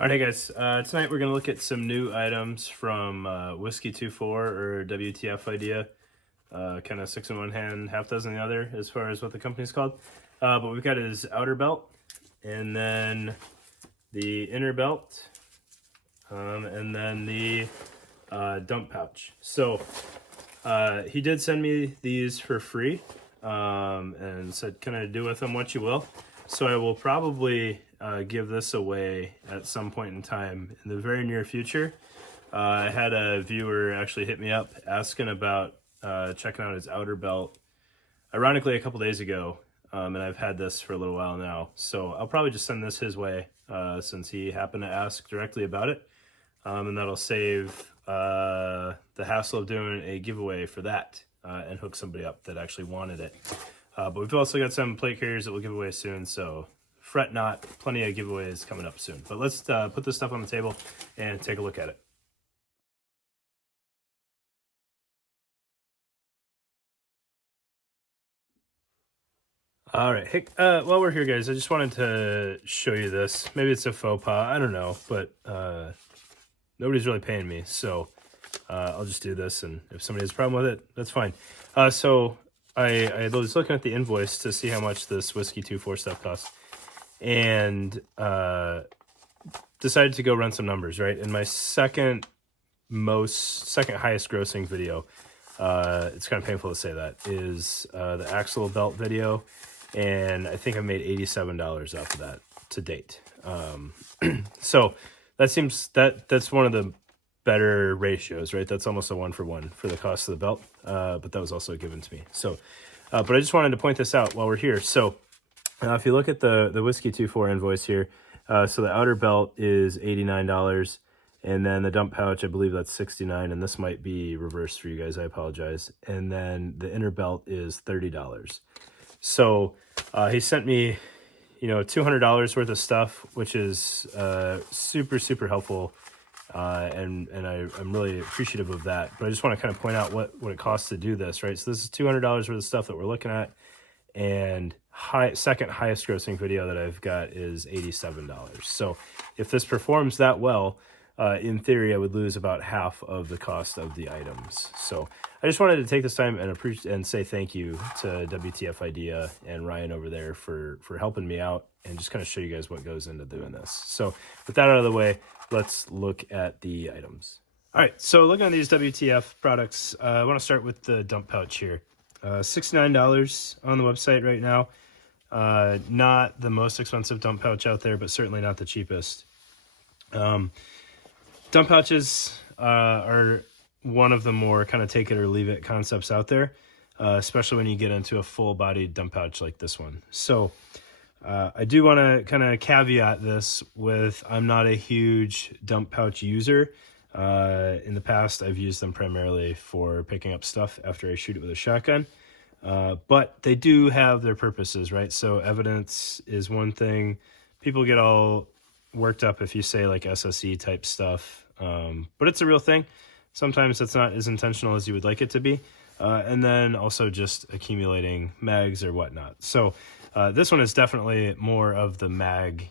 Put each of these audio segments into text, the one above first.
All right, hey guys. Tonight we're going to look at some new items from Whiskey 24 or WTFIdea. Kind of six in one hand, half dozen in the other as far as what the company's called. But we've got his outer belt and then the inner belt and then the dump pouch. So he did send me these for free and said, kind of do with them what you will. So I will probably give this away at some point in time in the very near future. I had a viewer actually hit me up asking about checking out his outer belt, ironically a couple days ago, and I've had this for a little while now. So I'll probably just send this his way since he happened to ask directly about it, and that'll save the hassle of doing a giveaway for that and hook somebody up that actually wanted it. But we've also got some plate carriers that we'll give away soon, so fret not, plenty of giveaways coming up soon. But let's put this stuff on the table and take a look at it. All right, hey, while we're here, guys, I just wanted to show you this. Maybe it's a faux pas, I don't know, but nobody's really paying me, so I'll just do this, and if somebody has a problem with it, that's fine. So I was looking at the invoice to see how much this Whiskey 24 stuff costs, and decided to go run some numbers, right? In my second highest grossing video, it's kind of painful to say that, is the axle belt video, and I think I made $87 off of that to date. So that seems that's one of the better ratios, right? That's almost a 1-for-1 for the cost of the belt, but that was also given to me. So but I just wanted to point this out while we're here. So if you look at the Whiskey 24 invoice here, so the outer belt is $89, and then the dump pouch, I believe that's $69, and this might be reversed for you guys, I apologize. And then the inner belt is $30. So he sent me, $200 worth of stuff, which is super, super helpful, and I'm really appreciative of that. But I just want to kind of point out what it costs to do this, right? So this is $200 worth of stuff that we're looking at, and second highest grossing video that I've got is $87. So if this performs that well, in theory, I would lose about half of the cost of the items. So I just wanted to take this time and say thank you to WTFIdea and Ryan over there for helping me out and just kind of show you guys what goes into doing this. So with that out of the way, let's look at the items. All right, so looking at these WTF products, I want to start with the dump pouch here. $69 on the website right now. Not the most expensive dump pouch out there, but certainly not the cheapest. Dump pouches are one of the more kind of take it or leave it concepts out there, especially when you get into a full-bodied dump pouch like this one. So I do want to kind of caveat this with I'm not a huge dump pouch user. In the past, I've used them primarily for picking up stuff after I shoot it with a shotgun. But they do have their purposes, right? So evidence is one thing. People get all worked up if you say like SSE type stuff, but it's a real thing. Sometimes it's not as intentional as you would like it to be, and then also just accumulating mags or whatnot. So this one is definitely more of the mag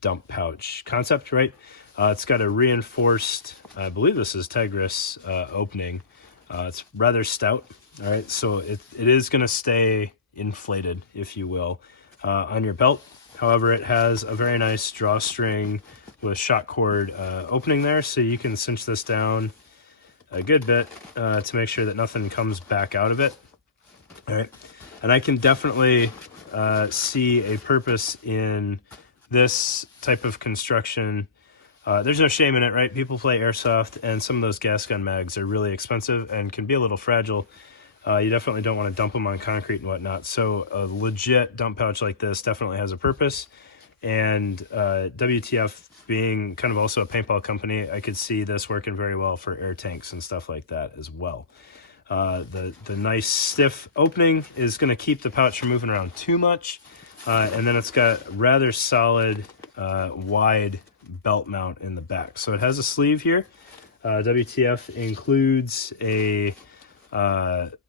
dump pouch concept, right? It's got a reinforced, I believe this is Tegris opening. It's rather stout, all right? So it is going to stay inflated, if you will, on your belt. However, it has a very nice drawstring with shot cord opening there, so you can cinch this down a good bit to make sure that nothing comes back out of it. All right, and I can definitely see a purpose in this type of construction. There's no shame in it, right? People play airsoft, and some of those gas gun mags are really expensive and can be a little fragile. You definitely don't want to dump them on concrete and whatnot. So a legit dump pouch like this definitely has a purpose. And WTF being kind of also a paintball company, I could see this working very well for air tanks and stuff like that as well. The nice stiff opening is going to keep the pouch from moving around too much. And then it's got rather solid, wide belt mount in the back. So it has a sleeve here. WTF includes a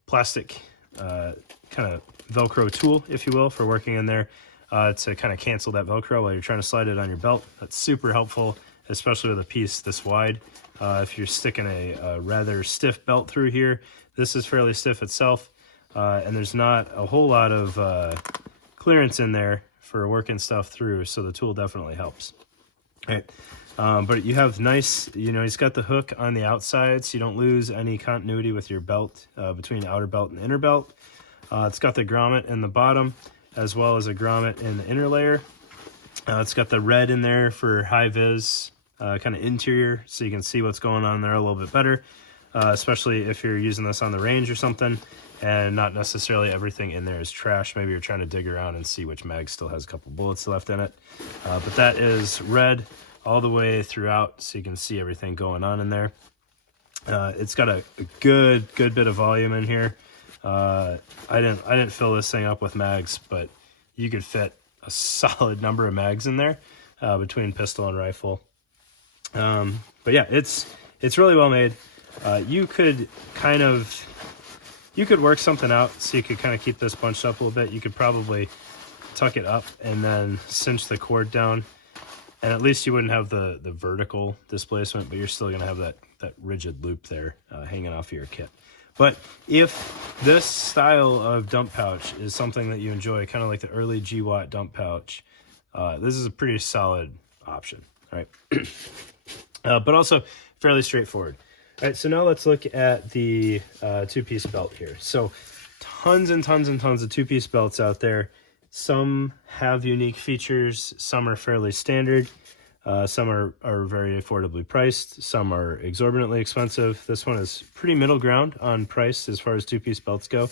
plastic kind of Velcro tool, if you will, for working in there. to kind of cancel that Velcro while you're trying to slide it on your belt. That's super helpful, especially with a piece this wide. If you're sticking a rather stiff belt through here, this is fairly stiff itself, and there's not a whole lot of clearance in there for working stuff through, so the tool definitely helps. All right. But you have nice, he's got the hook on the outside, so you don't lose any continuity with your belt between outer belt and inner belt. It's got the grommet in the bottom, as well as a grommet in the inner layer. It's got the red in there for high vis, kind of interior, so you can see what's going on there a little bit better, especially if you're using this on the range or something, and not necessarily everything in there is trash. Maybe you're trying to dig around and see which mag still has a couple bullets left in it. But that is red all the way throughout, so you can see everything going on in there. It's got a good bit of volume in here. I didn't fill this thing up with mags, but you could fit a solid number of mags in there between pistol and rifle. But yeah, it's really well made. You could work something out so you could kind of keep this bunched up a little bit. You could probably tuck it up and then cinch the cord down, and at least you wouldn't have the vertical displacement, but you're still going to have that rigid loop there hanging off of your kit. But if this style of dump pouch is something that you enjoy, kind of like the early GWAT dump pouch, this is a pretty solid option, all right? But also fairly straightforward. All right, so now let's look at the two-piece belt here. So tons and tons and tons of two-piece belts out there. Some have unique features, some are fairly standard, some are very affordably priced, some are exorbitantly expensive. This one is pretty middle ground on price as far as two-piece belts go,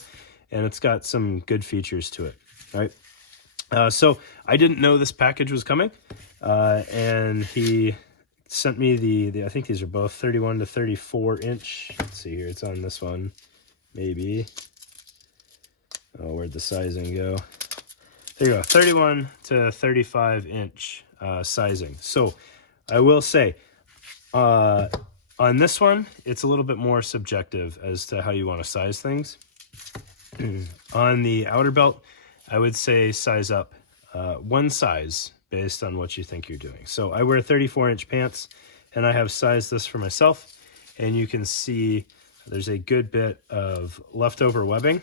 and it's got some good features to it, right? So I didn't know this package was coming, and he sent me the I think these are both 31 to 34 inch. Let's see here, it's on this one, maybe. Oh, where'd the sizing go? There you go, 31 to 35 inch sizing. So I will say, on this one, it's a little bit more subjective as to how you want to size things. On the outer belt, I would say size up one size based on what you think you're doing. So I wear 34-inch pants, and I have sized this for myself, and you can see there's a good bit of leftover webbing.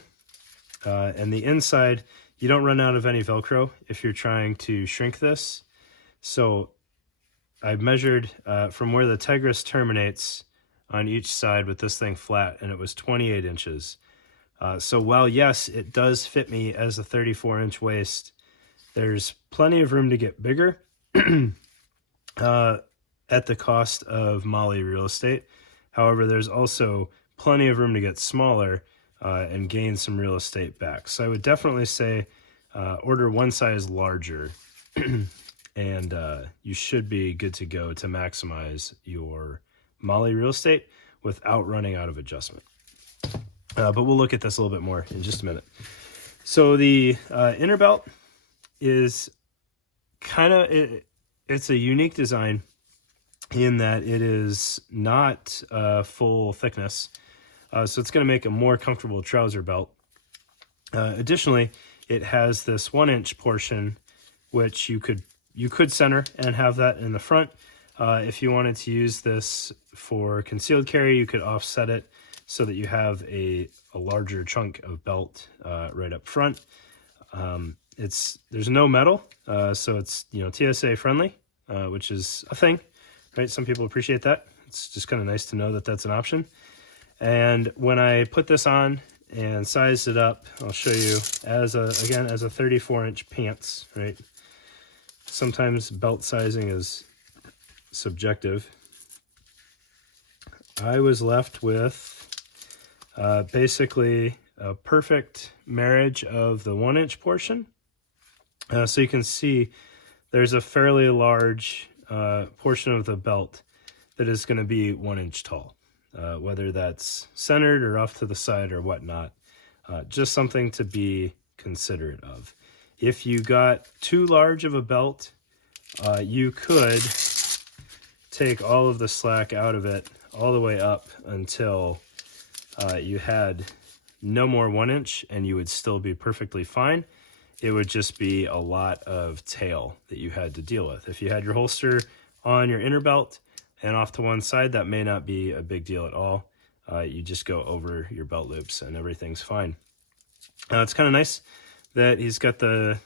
And the inside, you don't run out of any Velcro if you're trying to shrink this. So I measured from where the Tegris terminates on each side with this thing flat, and it was 28 inches. So while, yes, it does fit me as a 34-inch waist, there's plenty of room to get bigger at the cost of Molle real estate. However, there's also plenty of room to get smaller and gain some real estate back. So I would definitely say order one size larger, and you should be good to go to maximize your Molle real estate without running out of adjustment. But we'll look at this a little bit more in just a minute. So the inner belt is it's a unique design in that it is not full thickness. So it's going to make a more comfortable trouser belt. Additionally, it has this 1-inch portion, which you could center and have that in the front. If you wanted to use this for concealed carry, you could offset it so that you have a larger chunk of belt right up front. There's no metal, so it's TSA friendly, which is a thing, right? Some people appreciate that. It's just kind of nice to know that that's an option. And when I put this on and sized it up, I'll show you as a 34-inch pants, right? Sometimes belt sizing is subjective. I was left with basically a perfect marriage of the 1-inch portion. So you can see there's a fairly large portion of the belt that is going to be 1 inch tall, whether that's centered or off to the side or whatnot. Just something to be considerate of. If you got too large of a belt, you could take all of the slack out of it all the way up until you had no more 1 inch, and you would still be perfectly fine. it would just be a lot of tail that you had to deal with. If you had your holster on your inner belt and off to one side, that may not be a big deal at all. You just go over your belt loops and everything's fine. It's kind of nice that he's got the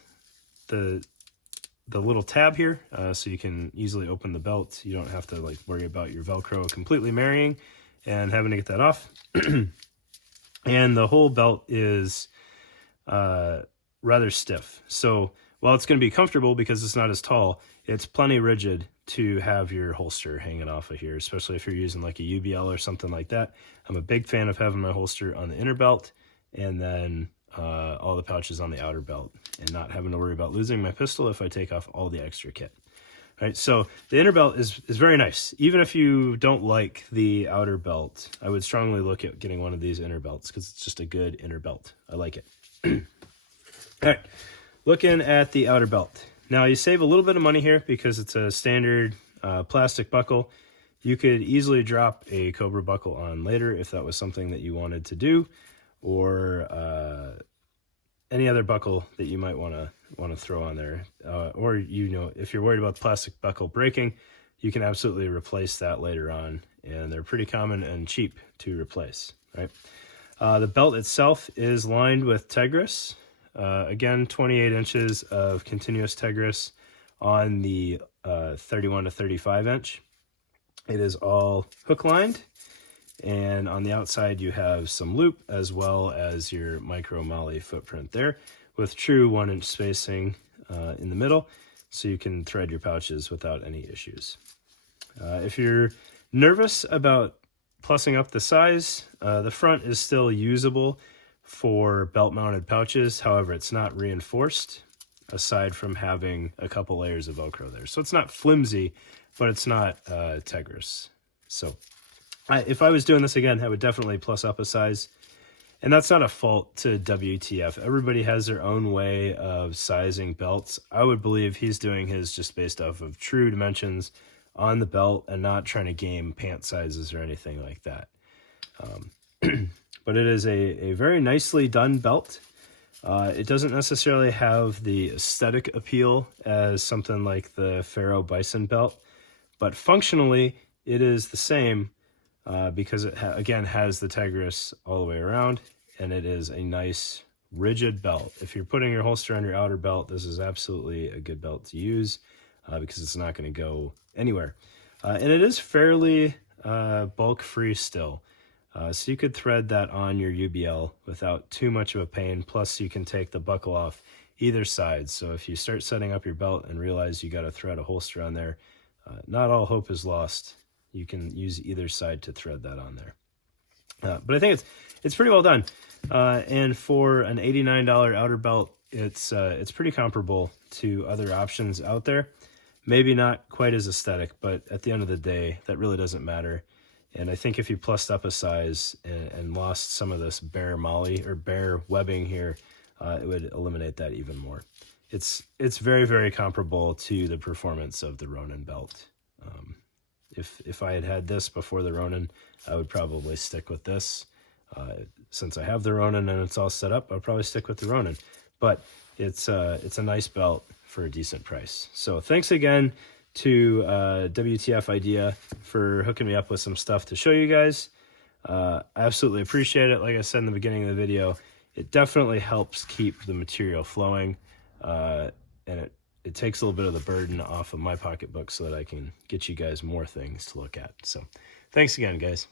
little tab here, so you can easily open the belt. You don't have to like worry about your Velcro completely marrying and having to get that off. And the whole belt is rather stiff. So while it's going to be comfortable because it's not as tall, it's plenty rigid to have your holster hanging off of here, especially if you're using like a UBL or something like that. I'm a big fan of having my holster on the inner belt and then all the pouches on the outer belt, and not having to worry about losing my pistol if I take off all the extra kit. All right, so the inner belt is very nice. Even if you don't like the outer belt, I would strongly look at getting one of these inner belts because it's just a good inner belt. I like it. All right, looking at the outer belt. Now you save a little bit of money here because it's a standard plastic buckle. You could easily drop a Cobra buckle on later if that was something that you wanted to do, or any other buckle that you might want to throw on there. Or, if you're worried about the plastic buckle breaking, you can absolutely replace that later on, and they're pretty common and cheap to replace, right? The belt itself is lined with Tegris. Again, 28 inches of continuous Tegris on the 31 to 35 inch. It is all hook lined, and on the outside you have some loop as well as your Micro-Molle footprint there with true 1 inch spacing in the middle, so you can thread your pouches without any issues. If you're nervous about plussing up the size, the front is still usable for belt mounted pouches. However, it's not reinforced aside from having a couple layers of Velcro there. So it's not flimsy, but it's not Tegris. So if I was doing this again, I would definitely plus up a size. And that's not a fault to WTF. Everybody has their own way of sizing belts. I would believe he's doing his just based off of true dimensions on the belt and not trying to game pant sizes or anything like that. But it is a very nicely done belt. It doesn't necessarily have the aesthetic appeal as something like the Faro Bison belt, but functionally it is the same because it again has the Tegris all the way around, and it is a nice rigid belt. If you're putting your holster on your outer belt, this is absolutely a good belt to use because it's not going to go anywhere. And it is fairly bulk free still. So you could thread that on your UBL without too much of a pain. Plus you can take the buckle off either side. So if you start setting up your belt and realize you got to thread a holster on there, not all hope is lost. You can use either side to thread that on there. But I think it's pretty well done. And for an $89 outer belt, it's pretty comparable to other options out there. Maybe not quite as aesthetic, but at the end of the day, that really doesn't matter. And I think if you plussed up a size and lost some of this bare molle or bare webbing here, it would eliminate that even more. It's very, very comparable to the performance of the Ronin belt. If I had this before the Ronin, I would probably stick with this. Since I have the Ronin and it's all set up, I'll probably stick with the Ronin. But it's a nice belt for a decent price. So thanks again to WTFIdea for hooking me up with some stuff to show you guys. I absolutely appreciate it. Like I said in the beginning of the video, it definitely helps keep the material flowing, and it takes a little bit of the burden off of my pocketbook so that I can get you guys more things to look at. So thanks again, guys.